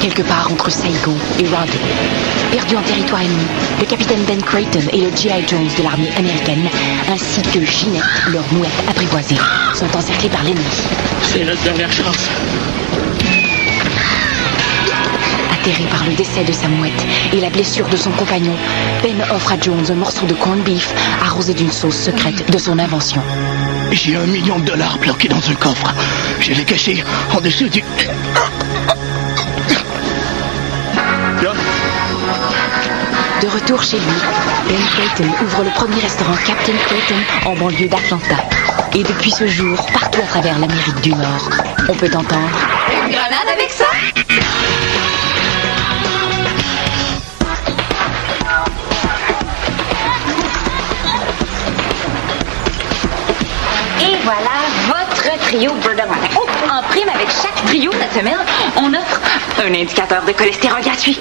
quelque part entre Saigon et Rondeau. Perdu en territoire ennemi, le capitaine Ben Creighton et le G.I. Jones de l'armée américaine, ainsi que Ginette, leur mouette apprivoisée, sont encerclés par l'ennemi. C'est notre dernière chance. Atterré par le décès de sa mouette et la blessure de son compagnon, Ben offre à Jones un morceau de corned beef arrosé d'une sauce secrète de son invention. J'ai $1 million bloqué dans un coffre. Je l'ai caché en dessous du... De retour chez lui, Ben Creighton ouvre le premier restaurant Captain Creighton en banlieue d'Atlanta. Et depuis ce jour, partout à travers l'Amérique du Nord, on peut entendre... Une grenade avec ça? Et voilà votre trio Bird of Matin. Oh, en prime avec chaque trio cette semaine, on offre un indicateur de cholestérol gratuit.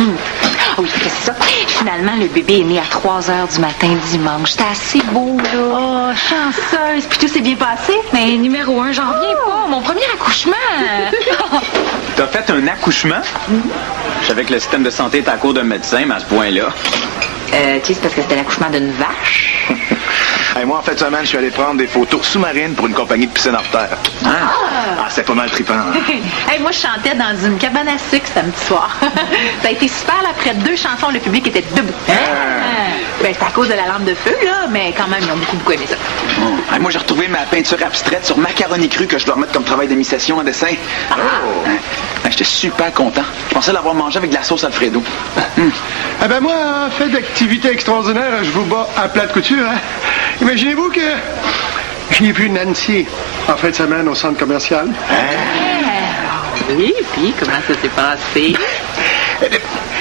Ah oui, qu'est-ce que c'est ça? Finalement, le bébé est né à 3 heures du matin dimanche. C'était assez beau, là. Oh, chanceuse. Puis tout s'est bien passé? Mais numéro 1, j'en reviens pas. Mon premier accouchement. T'as fait un accouchement? Je savais que le système de santé est à court d'un médecin, mais à ce point-là... Tu sais, c'est parce que c'était l'accouchement d'une vache. Hey, moi, en fin de semaine, je suis allé prendre des photos sous-marines pour une compagnie de piscine artère. C'est pas mal trippant. Hey, moi, je chantais dans une cabane à sucre samedi soir. Ça a été super, là. Après 2 chansons, le public était debout. Ben, c'est à cause de la lampe de feu, là, mais quand même, ils ont beaucoup aimé ça. Hey, moi, j'ai retrouvé ma peinture abstraite sur macaroni cru que je dois remettre comme travail d'émission en dessin. J'étais super content. Je pensais l'avoir mangé avec de la sauce Alfredo. Ah ben moi, en fait d'activité extraordinaire, je vous bats à plat de couture. Hein? Imaginez-vous que j'ai vu Nancy en fin de semaine au centre commercial. Oui, puis comment ça s'est passé?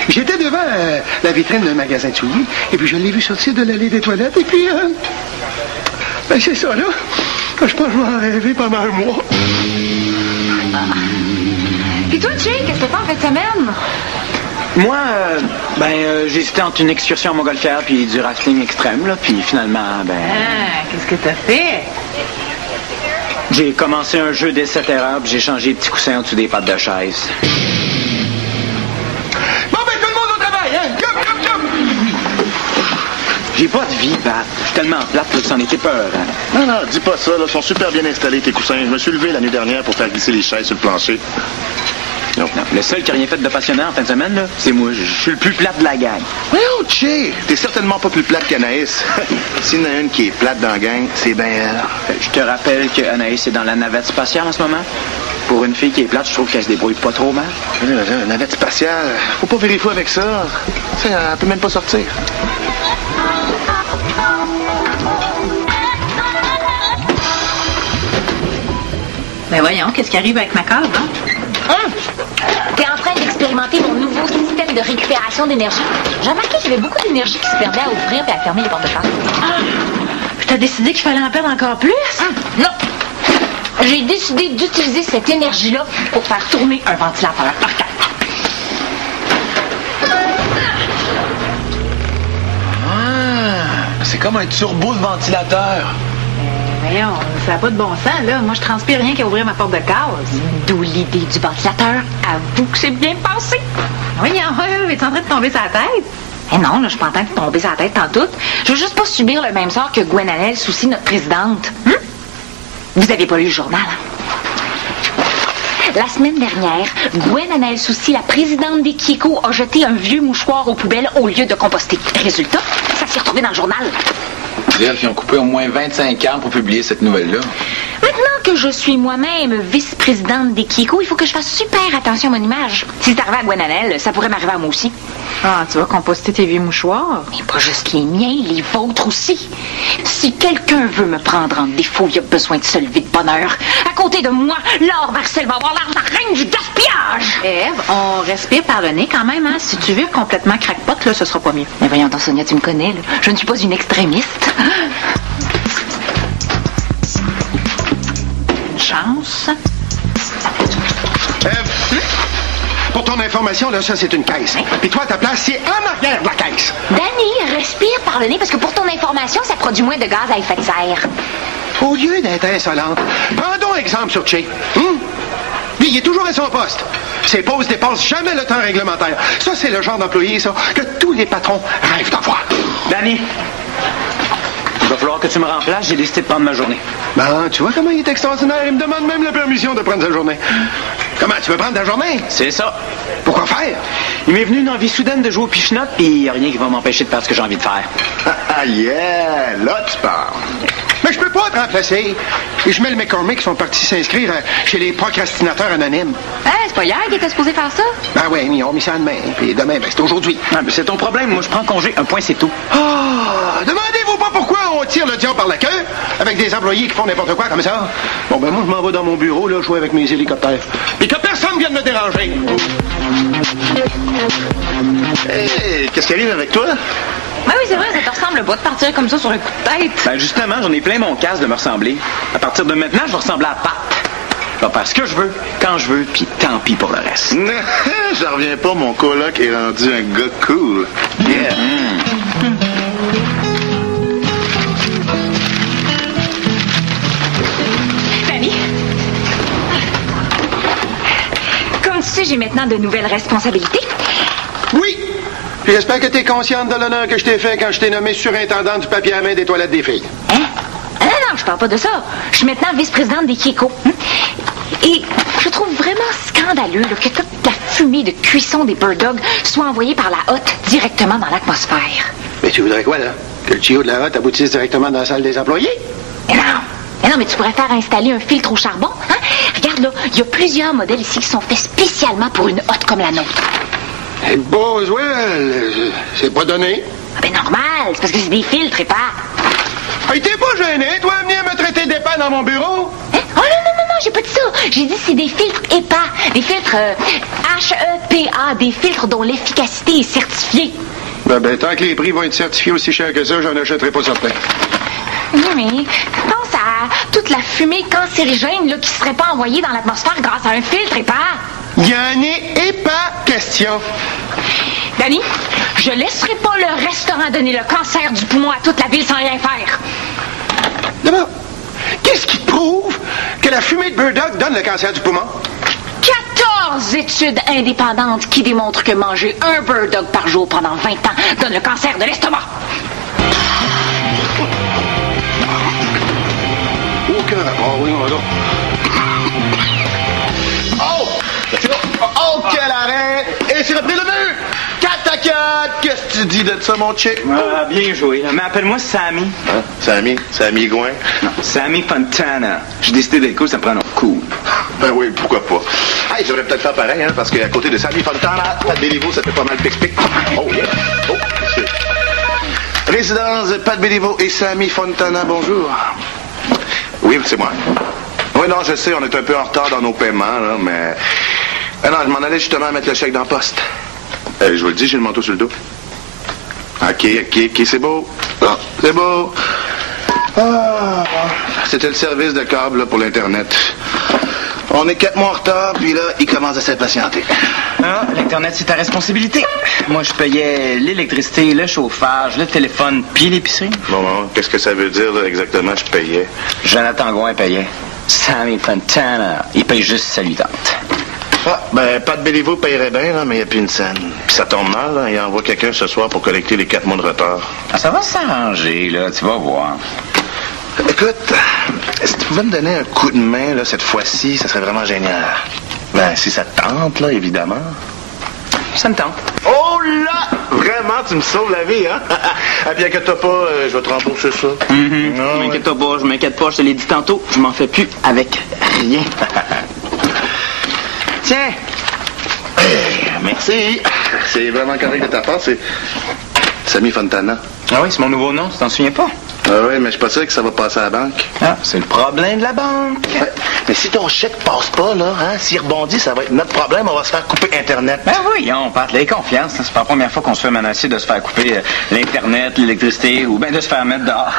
J'étais devant la vitrine d'un magasin de souliers, et puis je l'ai vu sortir de l'allée des toilettes, et puis... ben c'est ça, là. Je pense que je vais en rêver pendant un mois. Puis toi, Jay, qu'est-ce que t'as fait en fin de semaine? Moi, j'ai hésité entre une excursion en montgolfière puis du rafting extrême, là, puis finalement, Qu'est-ce que t'as fait? j'ai commencé un jeu d'essai terreur puis j'ai changé les petits coussins au-dessus des pattes de chaise. Bon, ben tout le monde au travail, hein? Come! J'ai pas de vie, Pat. Je suis tellement plate que c'en était peur. Hein? Non, dis pas ça, là. Ils sont super bien installés, tes coussins. Je me suis levé l'année dernière pour faire glisser les chaises sur le plancher. Non. Le seul qui a rien fait de passionnant en fin de semaine, là, c'est moi. Je suis le plus plate de la gang. Oh, Che, t'es certainement pas plus plate qu'Anaïs. S'il y en a une qui est plate dans la gang, c'est bien elle. Je te rappelle qu'Anaïs est dans la navette spatiale en ce moment. Pour une fille qui est plate, je trouve qu'elle se débrouille pas trop mal. La navette spatiale, faut pas vérifier avec ça. Elle peut même pas sortir. Ben voyons, qu'est-ce qui arrive avec ma corde, hein? T'es en train d'expérimenter mon nouveau système de récupération d'énergie. J'ai remarqué qu'il y avait beaucoup d'énergie qui se perdait à ouvrir et à fermer les portes de chambre. Puis t'as décidé qu'il fallait en perdre encore plus? Non! J'ai décidé d'utiliser cette énergie-là pour faire tourner un ventilateur. C'est comme un turbo de ventilateur. Voyons, ça n'a pas de bon sens, là. Moi, je transpire rien qu'à ouvrir ma porte de case. D'où l'idée du ventilateur. Avoue que c'est bien passé. Voyons, es-tu en train de tomber sur la tête? Eh non, là, je suis pas en train de tomber sur la tête en tout. Je veux juste pas subir le même sort que Gwen Annel Soucy, notre présidente. Vous avez pas lu le journal? La semaine dernière, Gwen Annel Soucy, la présidente des Kiko, a jeté un vieux mouchoir aux poubelles au lieu de composter. Résultat, ça s'est retrouvé dans le journal. C'est-à-dire qu'ils ont coupé au moins 25 ans pour publier cette nouvelle-là. Maintenant que je suis moi-même vice-présidente des Kiko, il faut que je fasse super attention à mon image. Si c'est arrivé à Gwen Annel, ça pourrait m'arriver à moi aussi. Ah, tu vas composter tes vieux mouchoirs? Mais pas juste les miens, les vôtres aussi. Si quelqu'un veut me prendre en défaut, il a besoin de se lever de bonne heure. À côté de moi, Laure Marcel va avoir l'air de la reine du gaspillage. Ève, on respire par le nez quand même, hein? Si tu veux complètement crackpot, là, ce sera pas mieux. Mais voyons donc, Sonia, tu me connais, là. Je ne suis pas une extrémiste. Chance. Ève, pour ton information, là, ça, c'est une caisse. Puis toi, ta place, c'est en arrière de la caisse. Danny, respire par le nez, parce que pour ton information, ça produit moins de gaz à effet de serre. Au lieu d'être insolente, prends donc exemple sur Che. Lui, il est toujours à son poste. Ses pauses dépassent jamais le temps réglementaire. Ça, c'est le genre d'employé, ça, que tous les patrons rêvent d'avoir. Danny, il va falloir que tu me remplaces. J'ai décidé de prendre ma journée. Ben, tu vois comment il est extraordinaire. Il me demande même la permission de prendre sa journée. Comment, tu veux prendre ta journée? C'est ça. Pourquoi faire? Il m'est venu une envie soudaine de jouer au pichenote, puis il n'y a rien qui va m'empêcher de faire ce que j'ai envie de faire. Ah, yeah! Là, tu parles. Mais je peux pas te remplacer. Et je mets le McCormick qui sont partis s'inscrire chez les procrastinateurs anonymes. C'est pas hier qu'il était supposé faire ça? Ben oui, mais ils ont mis ça demain. Puis demain, ben c'est aujourd'hui. Ah, mais c'est ton problème. Moi, je prends congé. Un point, c'est tout. Ah! Demandez-vous pas pourquoi on tire le diable par la queue avec des employés qui font n'importe quoi comme ça. Bon, ben moi, je m'en vais dans mon bureau, là, jouer avec mes hélicoptères. Et que personne vienne me déranger. Hey, qu'est-ce qui arrive avec toi? Ben oui, c'est vrai, ça te ressemble pas de partir comme ça sur un coup de tête. Ben justement, j'en ai plein mon casque de me ressembler. À partir de maintenant, je vais ressembler à Pat. Je vais faire ce que je veux, quand je veux, puis tant pis pour le reste. J'en reviens pas, mon coloc est rendu un gars cool. Yeah. Fanny? Comme tu sais, j'ai maintenant de nouvelles responsabilités. Oui! J'espère que tu es consciente de l'honneur que je t'ai fait quand je t'ai nommé surintendant du papier à main des toilettes des filles. Hein? Non, je parle pas de ça. Je suis maintenant vice-présidente des Kiko. Et je trouve vraiment scandaleux là, que toute la fumée de cuisson des Bird Dogs soit envoyée par la hotte directement dans l'atmosphère. Mais tu voudrais quoi, là? Que le tuyau de la hotte aboutisse directement dans la salle des employés? Mais non, mais tu pourrais faire installer un filtre au charbon. Hein? Regarde, là, il y a plusieurs modèles ici qui sont faits spécialement pour une hotte comme la nôtre. Hey, Boswell, c'est pas donné. Ah ben normal, c'est parce que c'est des filtres, et pas... Hey, t'es pas gêné, toi, à venir me traiter d'épais dans mon bureau? Hein? Oh non, j'ai pas dit ça. J'ai dit c'est des filtres EPA, des filtres HEPA, des filtres dont l'efficacité est certifiée. Ben, tant que les prix vont être certifiés aussi cher que ça, j'en achèterai pas certain. Oui, mais pense à toute la fumée cancérigène là, qui serait pas envoyée dans l'atmosphère grâce à un filtre EPA. Il y en est pas question. Danny, je laisserai pas le restaurant donner le cancer du poumon à toute la ville sans rien faire. D'abord, qu'est-ce qui prouve que la fumée de Bird Dog donne le cancer du poumon? 14 études indépendantes qui démontrent que manger un Bird Dog par jour pendant 20 ans donne le cancer de l'estomac. Aucun rapport, oui, on va. Oh, quel arrêt! Et c'est repris le but! 4 à 4! Qu'est-ce que tu dis de ça, mon chick? Ah, bien joué. Mais appelle-moi Sammy. Hein? Sammy Gouin? Non, Sammy Fontana. J'ai décidé d'être cool, ça me prend un nom cool. Ben oui, pourquoi pas. Hey, j'aurais peut-être faire pareil, hein, parce qu'à côté de Sammy Fontana, Pat Béliveau, ça fait pas mal pic-pic. Oh, yeah. Oh, c'est... Résidence de Pat Béliveau et Sammy Fontana, bonjour. Oui, c'est moi. Oui, non, je sais, on est un peu en retard dans nos paiements, là, mais... Ah non, je m'en allais justement mettre le chèque dans la poste. Je vous le dis, j'ai le manteau sur le dos. OK, c'est beau. Ah, c'est beau. Ah, c'était le service de câble là, pour l'Internet. On est 4 mois en retard, puis là, il commence à s'impatienter. Ah, l'Internet, c'est ta responsabilité. Moi, je payais l'électricité, le chauffage, le téléphone, puis l'épicerie. Bon, qu'est-ce que ça veut dire là, exactement, je payais? Jonathan Gouin payait. Sammy Fontana, il paye juste sa luttante. Ah, ben, Pat Béliveau paierait bien, là, mais il n'y a plus une scène. Puis ça tombe mal, là, il envoie quelqu'un ce soir pour collecter les 4 mois de retard. Ah, ça va s'arranger, là, tu vas voir. Écoute, si tu pouvais me donner un coup de main, là, cette fois-ci, ça serait vraiment génial. Ben, si ça te tente, là, évidemment. Ça me tente. Oh là! Vraiment, tu me sauves la vie, hein? Ah, puis inquiète-toi pas, je vais te rembourser ça. Non, m'inquiète-toi pas, je m'inquiète pas, je te l'ai dit tantôt, je m'en fais plus avec rien. Tiens! Hey, merci! C'est vraiment correct de ta part, c'est Sammy Fontana. Ah oui, c'est mon nouveau nom, tu t'en souviens pas? Ah oui, mais je suis pas sûr que ça va passer à la banque. Ah, c'est le problème de la banque. Ouais. Mais si ton chèque passe pas, là, hein, s'il rebondit, ça va être notre problème, on va se faire couper Internet. Ben voyons, Pat, les confiance. C'est pas la première fois qu'on se fait menacer de se faire couper l'Internet, l'électricité, ou bien de se faire mettre dehors.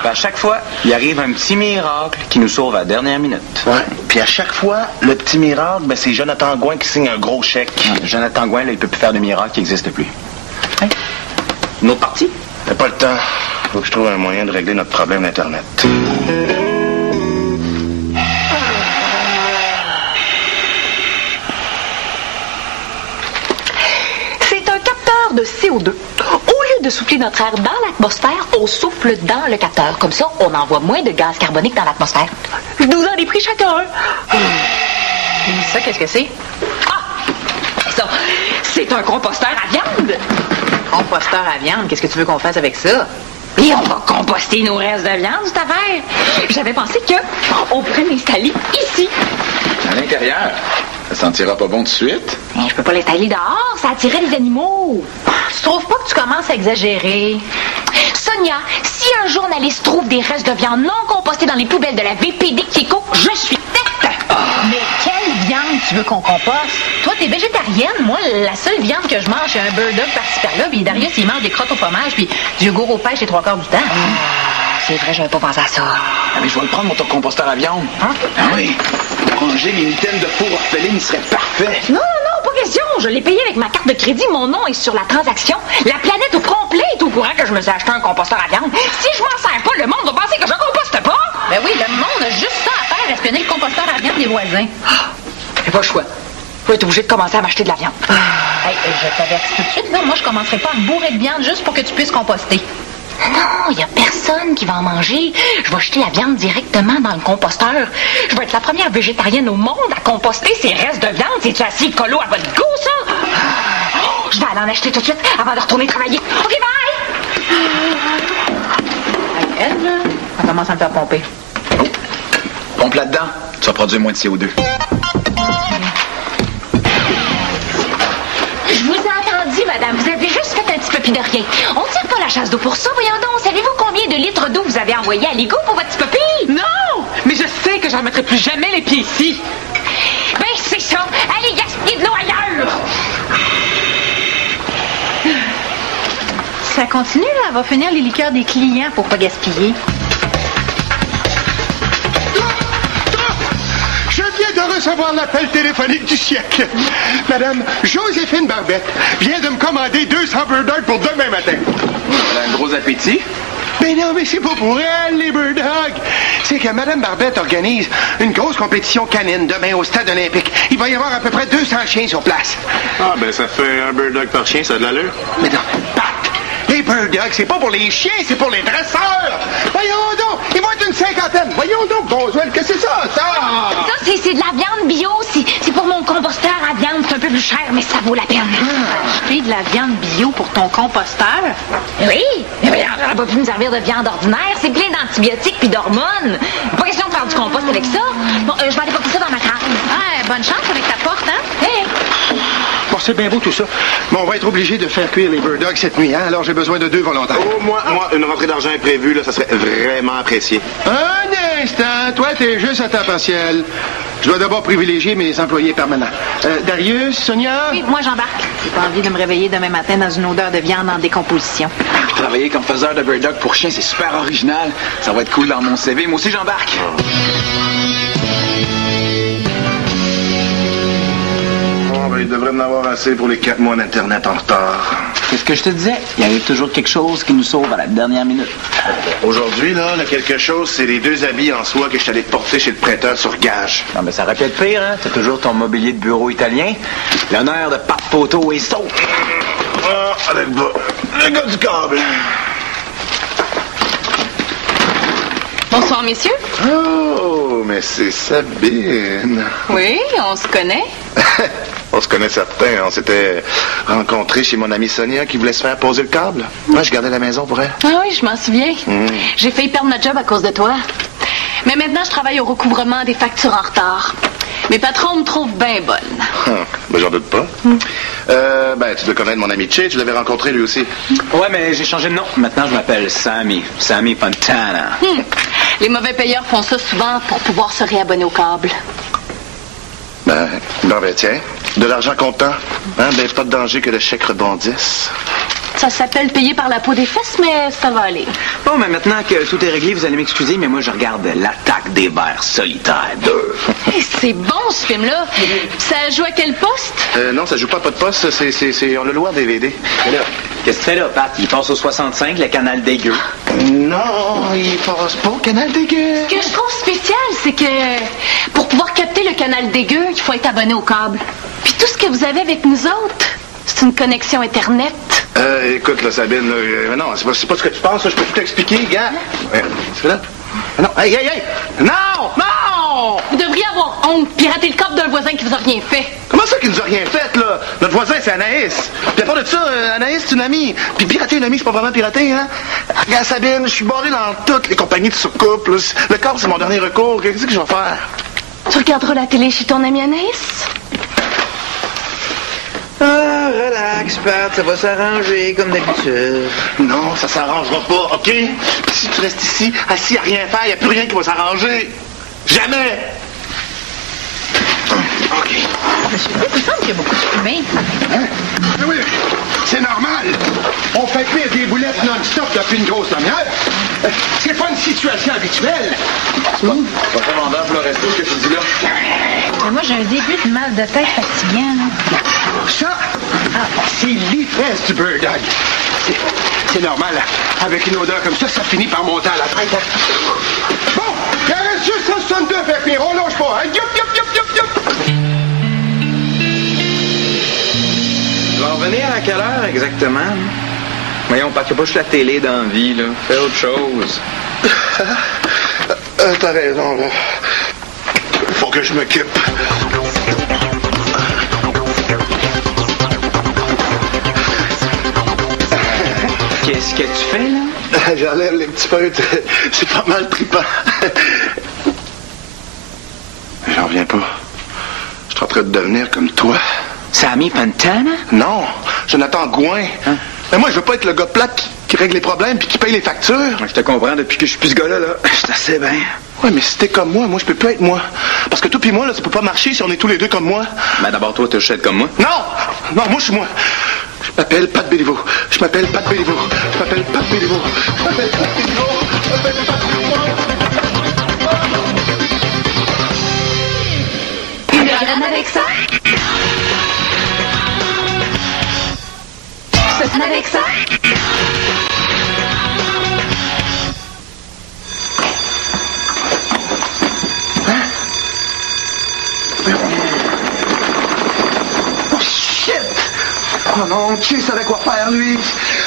Puis à chaque fois, il arrive un petit miracle qui nous sauve à la dernière minute. Ouais. Puis à chaque fois, le petit miracle, ben c'est Jonathan Gouin qui signe un gros chèque. Ouais, Jonathan Gouin, là, il peut plus faire de miracle qui n'existe plus. Hein? Une autre partie? T'as pas le temps. Faut que je trouve un moyen de régler notre problème d'Internet. CO2. Au lieu de souffler notre air dans l'atmosphère, on souffle dans le capteur. Comme ça, on envoie moins de gaz carbonique dans l'atmosphère. Je vous en ai pris chacun un. Ça, qu'est-ce que c'est? Ça, c'est un composteur à viande. Composteur à viande, qu'est-ce que tu veux qu'on fasse avec ça? Et on va composter nos restes de viande, cette affaire. J'avais pensé qu'on pourrait l'installer ici. À l'intérieur? Ça sentira pas bon tout de suite? Mais je peux pas l'installer dehors, ça attirait les animaux. Tu trouves pas que tu commences à exagérer? Sonia, si un journaliste trouve des restes de viande non compostés dans les poubelles de la VPD Kiko, je suis tête. Mais quelle viande tu veux qu'on composte? Toi, t'es végétarienne. Moi, la seule viande que je mange, c'est un bird dog par-ci par-là. Puis Darius, il mange des crottes au fromage, puis du yogourt aux pêches les 3/4 du temps. C'est vrai, j'avais pas pensé à ça. Ah, mais je vais le prendre, mon composteur à viande. Hein? Ah oui. Ranger mes mitaines de four orpheline, il serait parfait. Non, pas question. Je l'ai payé avec ma carte de crédit. Mon nom est sur la transaction. La planète au complet est au courant que je me suis acheté un composteur à viande. Si je m'en sers pas, le monde va penser que je composte pas. Ben oui, le monde a juste ça à faire, espionner le composteur à viande des voisins. J'ai pas le choix. Je vais être obligé de commencer à m'acheter de la viande. Hey, je t'avertis tout de suite, là. Moi, je commencerai pas à me bourrer de viande juste pour que tu puisses composter. Non, il y a personne qui va en manger. Je vais jeter la viande directement dans le composteur. Je vais être la première végétarienne au monde à composter ces restes de viande. C'est-tu assez écolo à votre goût, ça? Je vais aller en acheter tout de suite avant de retourner travailler. OK, bye! Hey, elle, là, elle commence à me faire pomper. Oh. Pompe là-dedans, tu vas produire moins de CO2. Je vous ai entendu, madame. Vous avez juste fait un petit peu pis de rien. On tire pas la chasse d'eau pour ça. Voyons donc, savez-vous combien de litres d'eau vous avez envoyé à l'égout pour votre petit papy? Non! Mais je sais que je remettrai plus jamais les pieds ici. Ben, c'est ça. Allez gaspiller de l'eau ailleurs. Ça continue, là. Elle va finir les liqueurs des clients pour pas gaspiller. Je viens de recevoir l'appel téléphonique du siècle. Madame Joséphine Barbette vient de me commander 200 bird dogs pour demain matin. Elle a un gros appétit. Mais non, mais c'est pas pour elle, les bird dogs. C'est que Madame Barbette organise une grosse compétition canine demain au stade olympique. Il va y avoir à peu près 200 chiens sur place. Ah, ben ça fait un bird dog par chien, ça a de l'allure. Mais non, Pat, les bird dogs, c'est pas pour les chiens, c'est pour les dresseurs. Voyons donc, ils vont être une cinquantaine. Voyons donc, Boswell, qu'est-ce que c'est ça? Ça, c'est de la viande bio. C'est pour mon composteur à viande. C'est un peu plus cher, mais ça vaut la peine. Acheter de la viande bio pour ton composteur? Oui, mais on n'aurait pas pu nous servir de viande ordinaire. C'est plein d'antibiotiques puis d'hormones. Pas question de faire du compost avec ça. Bon, je vais aller porter ça dans ma cave. Ah, bonne chance avec ta porte, hein? Hey. Bon, c'est bien beau tout ça. Mais on va être obligé de faire cuire les bird dogs cette nuit, hein? Alors j'ai besoin de 2 volontaires. Oh, moi, une rentrée d'argent est prévue, là, ça serait vraiment apprécié. Un instant, toi, t'es juste à temps partiel. Je dois d'abord privilégier mes employés permanents. Darius, Sonia? Oui, moi, j'embarque. J'ai pas envie de me réveiller demain matin dans une odeur de viande en décomposition. Puis travailler comme faiseur de bird dog pour chien, c'est super original. Ça va être cool dans mon CV. Moi aussi, j'embarque. Il devrait en avoir assez pour les 4 mois d'Internet en retard. C'est ce que je te disais. Il arrive toujours quelque chose qui nous sauve à la dernière minute. Aujourd'hui, là, le quelque chose, c'est les 2 habits en soie que je suis allé te porter chez le prêteur sur gage. Non, mais ça aurait pu être pire, hein? T'as toujours ton mobilier de bureau italien. L'honneur de Pat Poteau est sauf. Ah, allez, le bas. Le gars du câble. Bonsoir, messieurs. Oh, mais c'est Sabine. Oui, on se connaît. On se connaît certains. On s'était rencontrés chez mon amie Sonia qui voulait se faire poser le câble. Moi, je gardais la maison pour elle. Ah oui, je m'en souviens. J'ai failli perdre notre job à cause de toi. Mais maintenant, je travaille au recouvrement des factures en retard. Mes patrons me trouvent bien bonne. Ben, j'en doute pas. Ben, tu dois connaître mon ami Che, tu l'avais rencontré lui aussi. Ouais, mais j'ai changé de nom. Maintenant, je m'appelle Sammy. Sammy Fontana. Les mauvais payeurs font ça souvent pour pouvoir se réabonner au câble. Ben tiens, de l'argent comptant. Hein, ben, pas de danger que le chèque rebondisse. Ça s'appelle payer par la peau des fesses, mais ça va aller. Bon, mais maintenant que tout est réglé, vous allez m'excuser, mais moi, je regarde L'attaque des vers solitaires 2. Hey, c'est bon, ce film-là. Ça joue à quel poste? Non, ça joue pas de poste, on le loue en DVD. Qu'est-ce que tu fais là, Pat? Il passe au 65, le canal dégueu. Non, il passe pas au canal dégueu. Ce que je trouve spécial, c'est que pour pouvoir capter le canal dégueu, il faut être abonné au câble. Puis tout ce que vous avez avec nous autres, c'est une connexion Internet. Écoute, là, Sabine, là, non, c'est pas ce que tu penses, là, je peux tout t'expliquer, gars. C'est là? Non, hey! Non! Vous devriez avoir honte, pirater le corps d'un voisin qui vous a rien fait. Comment ça qu'il nous a rien fait, là? Notre voisin, c'est Anaïs. Puis à part de ça, Anaïs, c'est une amie. Puis pirater une amie, c'est pas vraiment pirater, hein? Regarde, Sabine, je suis barré dans toutes les compagnies de soucoupe, là. Le corps, c'est mon dernier recours. Qu'est-ce que je vais faire? Tu regarderas la télé chez ton ami Anaïs? Ah, relax, Pat, ça va s'arranger comme d'habitude. Non, ça s'arrangera pas, OK? Puis si tu restes ici, assis à rien faire, il n'y a plus rien qui va s'arranger. Jamais! OK. Monsieur, il me semble qu'il y a beaucoup de fumée. Hein? Oui, c'est normal. On fait cuire des boulettes non-stop depuis une grosse demi-heure. C'est pas une situation habituelle. Pas très vendeur pour le resto, ce que tu dis là. Mais moi, j'ai un début de mal de tête fatigant. Là. Ça, c'est l'ivresse du Bird Dog. C'est normal. Avec une odeur comme ça finit par monter à la tête. Hein? Bon, il reste juste 162 pépins. On lâche pas. Hein? Yup. Tu vas en revenir à quelle heure exactement? Voyons, Pat, qu'il n'y a pas juste la télé dans la vie, là. Fais autre chose. T'as raison, là. Faut que je m'occupe. Qu'est-ce que tu fais, là? J'enlève les petits feutres. C'est pas mal trippant. J'en reviens pas. Je suis en train de devenir comme toi. Sammy Fontana? Non, Jonathan Gouin. Hein? Mais moi, je veux pas être le gars plate qui règle les problèmes puis qui paye les factures. Je te comprends depuis que je suis plus ce gars-là. Je t'assais bien. Ouais, mais si t'es comme moi, je peux plus être moi. Parce que toi pis moi, là, ça peut pas marcher si on est tous les deux comme moi. Ben d'abord, toi, tu veux être comme moi? Non, moi, je suis moi. Je m'appelle Pat Béliveau. Je m'appelle Pat Béliveau. Je m'appelle Pat Béliveau. Je m'appelle Pat Béliveau. Je m'appelle Pat Béliveau. Une graine avec ça? Avec ça? Oh shit! Oh non, Che savait quoi faire, lui.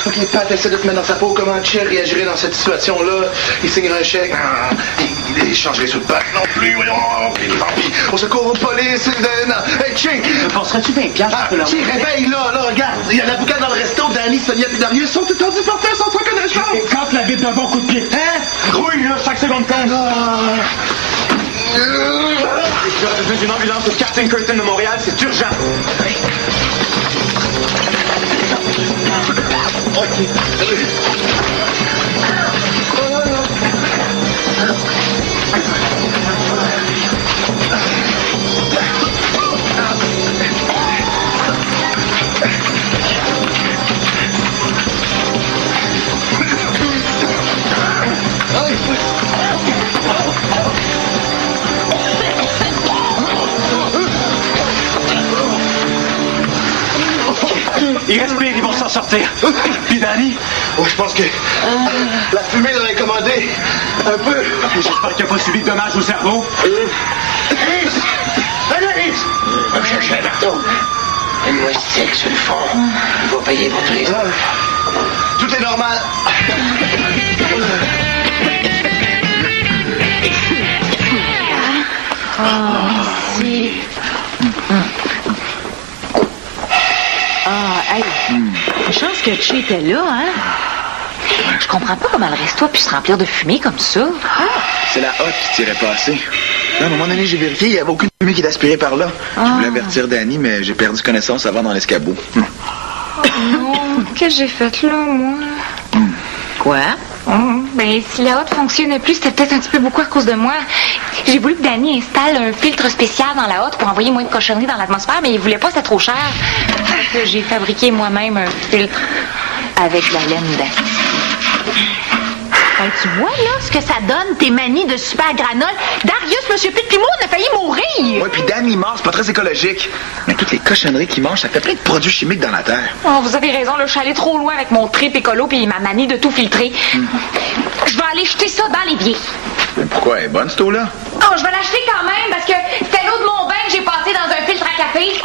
OK, Pat, essaie de te mettre dans sa peau. Comment Che réagirait dans cette situation-là? Il signerait un chèque. Il changerait sous le Pat non plus. Voyons. Au secours aux polices. Hey, Che! Penserais-tu 20 piastres? Che, réveille, là, regarde. Il y a l'avocat dans le resto. Danny, Sonia et Darius sont tout tendus par terre sans reconnaissance. Et quand la bite d'un bon coup de pied. Hein? Grouille, là, chaque seconde compte. J'ai besoin d'une ambulance au Captain Curtin de Montréal, c'est urgent. Il respire, ils vont s'en sortir. Puis Danny? Ouais, je pense que la fumée l'a incommodé un peu. J'espère qu'il n'a pas subi de dommages au cerveau. Anaïs! Va chercher un marteau. Donne-moi un stick sur le fond. Il va payer votre risque. Tout est normal. Ici. Hey. Une chance que Che était là, hein? Je comprends pas comment le resto a pu se remplir de fumée comme ça. C'est la hotte qui tirait pas assez. Là, à un moment donné, j'ai vérifié, il n'y avait aucune fumée qui est aspirée par là. Je voulais avertir Danny, mais j'ai perdu connaissance avant dans l'escabeau. Non, qu'est-ce que j'ai fait là, moi? Quoi? Ben, si la hotte fonctionnait plus, c'était peut-être un petit peu beaucoup à cause de moi. J'ai voulu que Danny installe un filtre spécial dans la hotte pour envoyer moins de cochonneries dans l'atmosphère, mais il voulait pas, c'était trop cher. Fait que j'ai fabriqué moi-même un filtre avec de la laine d'astie. Ben, tu vois, là, ce que ça donne, tes manies de super granola. Darius, Monsieur Pitt, puis moi, on a failli mourir. Ouais, puis Danny mange, c'est pas très écologique. Mais toutes les cochonneries qu'il mange, ça fait plein de produits chimiques dans la terre. Oh, vous avez raison, là, je suis allée trop loin avec mon trip écolo puis ma manie de tout filtrer. Je vais aller jeter ça dans l'évier. Mais pourquoi elle est bonne, cette eau-là? Oh, je vais l'acheter quand même parce que c'était l'eau de mon bain que j'ai passé dans un filtre à café.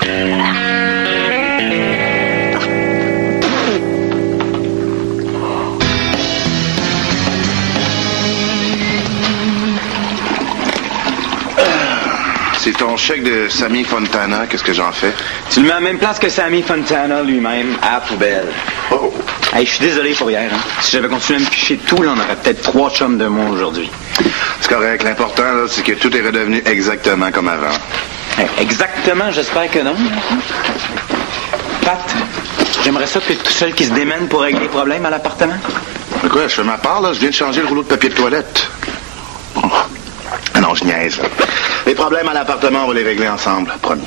ton chèque de Sammy Fontana, qu'est-ce que j'en fais? Tu le mets à la même place que Sammy Fontana lui-même, à la poubelle. Oh! Hey, je suis désolé pour hier. Hein. Si j'avais continué à me ficher de tout, là, on aurait peut-être 3 chums de moins aujourd'hui. C'est correct. L'important, là, c'est que tout est redevenu exactement comme avant. Hey, exactement, j'espère que non. Pat, j'aimerais ça que tu es tout seul qui se démène pour régler les problèmes à l'appartement. Mais quoi, je fais ma part, là. Je viens de changer le rouleau de papier de toilette. Oh. Ah non, je niaise. Les problèmes à l'appartement, on va les régler ensemble, promis.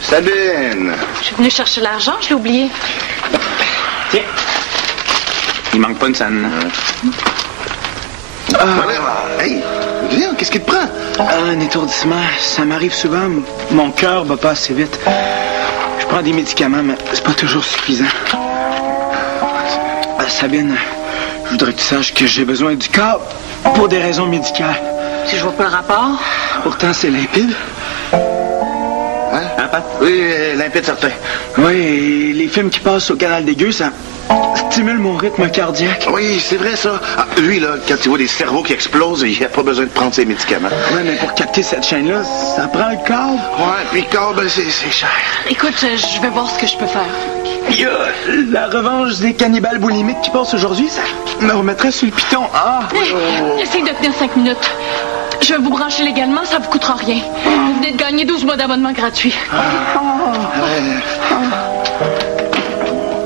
Sabine! Je suis venue chercher l'argent, je l'ai oublié. Tiens. Il manque pas une scène. Hey, viens, qu'est-ce qui te prend? Un étourdissement, ça m'arrive souvent. Mon cœur bat pas assez vite. Je prends des médicaments, mais c'est pas toujours suffisant. Sabine, je voudrais que tu saches que j'ai besoin du corps pour des raisons médicales. Si je vois pas le rapport. Pourtant, c'est limpide. Hein? Pat? Oui, limpide, certain. Oui, et les films qui passent au canal des gueux, ça stimule mon rythme cardiaque. Oui, c'est vrai, ça. Ah, lui, là, quand il voit des cerveaux qui explosent, il n'a pas besoin de prendre ses médicaments. Oui, mais pour capter cette chaîne-là, ça prend le câble. Ouais, puis le câble, ben, c'est cher. Écoute, je vais voir ce que je peux faire. Il y a la revanche des cannibales boulimiques qui passe aujourd'hui, ça me remettrait sur le piton. Ah! Essaye de tenir 5 minutes. Je vais vous brancher légalement, ça vous coûtera rien. Vous venez de gagner 12 mois d'abonnement gratuit.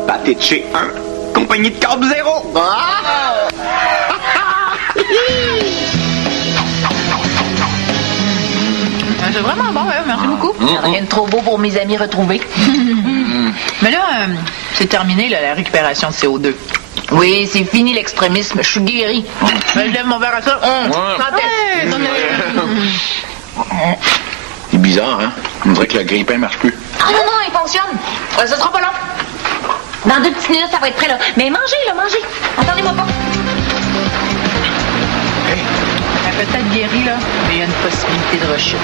Pâté de chez 1, compagnie de câble 0. C'est vraiment bon, hein? Merci beaucoup. Rien de trop beau pour mes amis retrouvés. Mais là, c'est terminé, là, la récupération de CO2. Oui, c'est fini l'extrémisme. Je suis guéri. Je lève mon verre à ça. Santé. C'est bizarre, hein? On dirait que le grille-pain marche plus. Ah non, non, il fonctionne. Ça sera pas long. Dans 2 petites minutes, ça va être prêt, là. Mais mangez, là, mangez. Attendez-moi pas. Elle a peut-être guéri, là, mais il y a une possibilité de rechute.